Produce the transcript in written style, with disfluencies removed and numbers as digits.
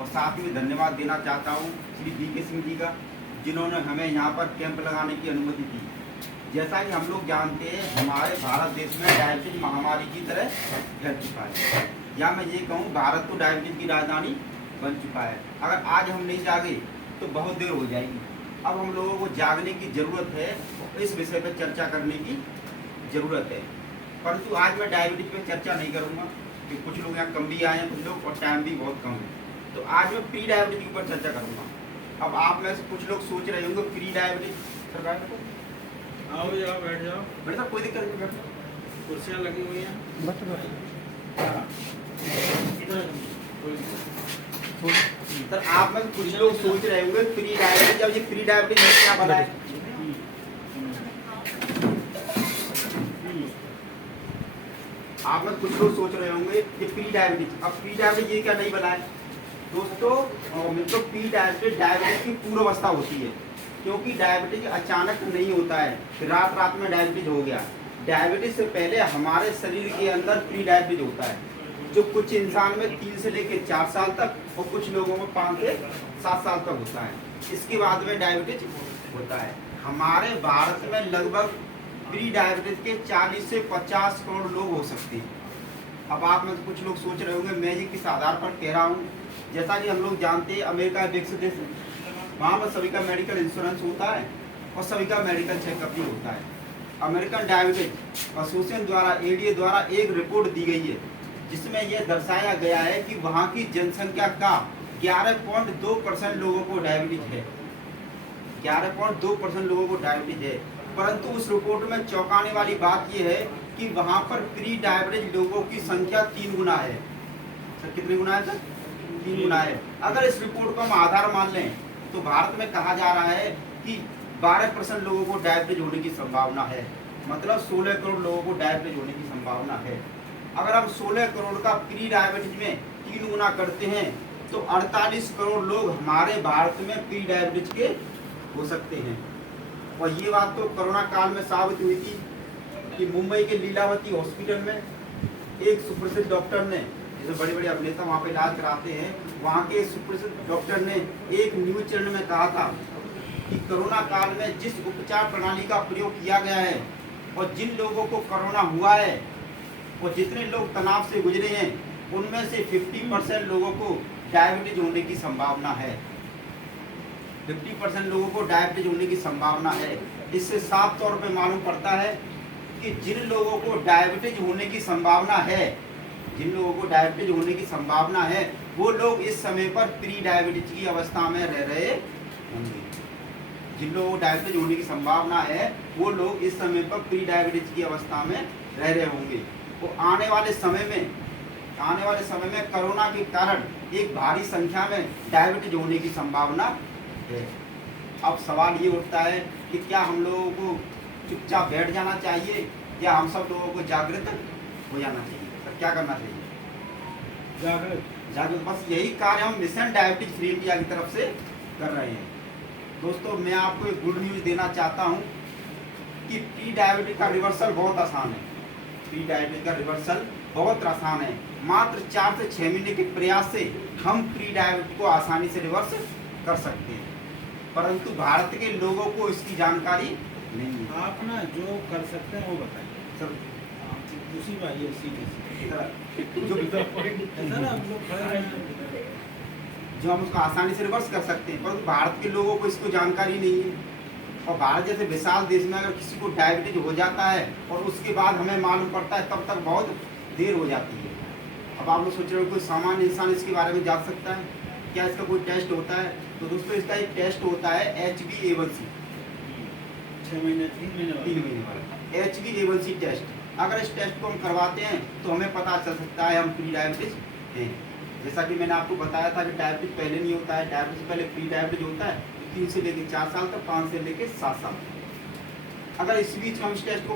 और साथ में धन्यवाद देना चाहता हूँ श्री वी.के. सिंह जी का, जिन्होंने हमें यहाँ पर कैंप लगाने की अनुमति दी। जैसा कि हम लोग जानते हैं, हमारे भारत देश में डायबिटीज महामारी की तरह फैल चुका है, या मैं ये कहूँ भारत तो डायबिटीज की राजधानी बन चुका है। अगर आज हम नहीं जागे तो बहुत देर हो जाएगी। अब हम लोगों को जागने की ज़रूरत है, इस विषय पर चर्चा करने की ज़रूरत है। परंतु आज मैं डायबिटीज पर चर्चा नहीं करूँगा, कि कुछ लोग यहाँ कम भी आए हैं, कुछ लोग, और टाइम भी बहुत कम है। तो आज मैं प्री डायबिटीज के ऊपर चर्चा करूँगा। अब आप में से कुछ लोग सोच रहे होंगे प्री डायबिटीज, सरकार को आओ जाओ बैठ जाओ। बेटा साहब कोई दिक्कत नहीं, बैठो, कुर्सियाँ लगी हुई हैं। सर आप में कुछ लोग सोच रहे होंगे प्री डायबिटीज, जब ये प्री डायबिटीज है क्या बना है? आप में कुछ लोग सोच रहे होंगे कि प्री डायबिटीज, अब प्री डायबिटीज ये क्या नहीं बना है दोस्तों? तो प्री डायबिटीज डायबिटीज की पूर्व अवस्था होती है, क्योंकि डायबिटीज अचानक नहीं होता है, रात रात में डायबिटीज हो गया। डायबिटीज से पहले हमारे शरीर के अंदर प्री डायबिटीज होता है, जो कुछ इंसान में 3 से लेकर 4 साल तक और कुछ लोगों में 5 से 7 साल तक होता है। इसके बाद में डायबिटीज होता है। हमारे भारत में लगभग प्री डायबिटीज के 40 से 50 करोड़ लोग हो सकते हैं। अब आप में कुछ लोग सोच रहे होंगे मैं ये किस आधार पर कह रहा हूँ। जैसा कि हम लोग जानते हैं अमेरिका विकसित देश है, वहाँ पर सभी का मेडिकल इंश्योरेंस होता है और सभी का मेडिकल चेकअप भी होता है। अमेरिकन डायबिटीज एसोसिएशन द्वारा, एडीए द्वारा एक रिपोर्ट दी गई है, जिसमें यह दर्शाया गया है कि वहाँ की जनसंख्या का 11.2% लोगों को डायबिटीज है। 11.2% लोगों को डायबिटीज है। परंतु उस रिपोर्ट में चौंकाने वाली बात यह है कि वहाँ पर प्री डायबिटीज लोगों की संख्या 3 गुना है। सर कितनी गुना है सर? 3 गुना है। अगर इस रिपोर्ट को हम आधार मान लें तो भारत में कहा जा रहा है कि 12% लोगों को डायबिटीज होने की संभावना है, मतलब 16 करोड़ लोगों को डायबिटीज होने की संभावना है। अगर हम 16 करोड़ का प्री डायबिटीज में 3 गुना करते हैं तो 48 करोड़ लोग हमारे भारत में प्री डायबिटीज के हो सकते हैं। और ये बात तो कोरोना काल में साबित हुई थी कि मुंबई के लीलावती हॉस्पिटल में एक सुप्रसिद्ध डॉक्टर ने, जैसे बड़े बड़े अभिनेता वहाँ पे इलाज कराते हैं, वहाँ के सुप्रसिद्ध डॉक्टर ने एक न्यूज चैनल में कहा था कि कोरोना काल में जिस उपचार प्रणाली का प्रयोग किया गया है और जिन लोगों को कोरोना हुआ है और जितने लोग तनाव से गुजरे हैं, उनमें से 50% लोगों को डायबिटीज होने की संभावना है। 50% लोगों को डायबिटीज होने की संभावना है। इससे साफ तौर पे मालूम पड़ता है कि जिन लोगों को डायबिटीज होने की संभावना है, जिन लोगों को डायबिटीज होने की संभावना है, वो लोग इस समय पर प्री डायबिटीज की अवस्था में रह रहे होंगे। जिन लोगों को डायबिटीज होने की संभावना है, वो लोग इस समय पर प्री डायबिटीज की अवस्था में रह रहे होंगे। वो आने वाले समय में कोरोना के कारण एक भारी संख्या में डायबिटीज होने की संभावना है। अब सवाल ये उठता है कि क्या हम लोगों को चुपचाप बैठ जाना चाहिए या हम सब लोगों को जागृत हो जाना चाहिए? तो क्या करना चाहिए? जागृत। बस यही कार्य हम मिशन डायबिटीज फ्री इंडिया की तरफ से कर रहे हैं। दोस्तों मैं आपको एक गुड न्यूज़ देना चाहता हूँ कि प्री डायबिटीज का रिवर्सल बहुत आसान है। प्री डायबिटीज का रिवर्सल बहुत आसान है। मात्र 4 से 6 महीने के प्रयास से हम प्री डायबिटीज को आसानी से रिवर्स कर सकते हैं, परंतु भारत के लोगों को इसकी जानकारी नहीं है। आप ना जो कर सकते हैं वो बताइए सर उसी बात ये सीधे जो हम उसको आसानी से रिवर्स कर सकते हैं, परंतु भारत के लोगों को इसको जानकारी नहीं है। और भारत जैसे विशाल देश में अगर किसी को डायबिटीज हो जाता है और उसके बाद हमें मालूम पड़ता है, तब तक बहुत देर हो जाती है। अब आप लोग सोच रहे हो कोई सामान्य इंसान इसके बारे में जान सकता है क्या? इसका कोई टेस्ट होता है? तो दोस्तों इसका एक टेस्ट होता है HbA1c, 3 महीने वाला HbA1c टेस्ट। अगर इस टेस्ट को हम करवाते हैं तो हमें पता चल सकता है हम प्री डायबिटीज हैं। जैसा कि मैंने आपको बताया था कि डायबिटीज पहले नहीं होता है, डायबिटीज पहले प्री डायबिटीज होता है 3 से लेकर 4 साल तक, 5 से लेकर 7 साल तक। अगर इस बीच हम इस टेस्ट को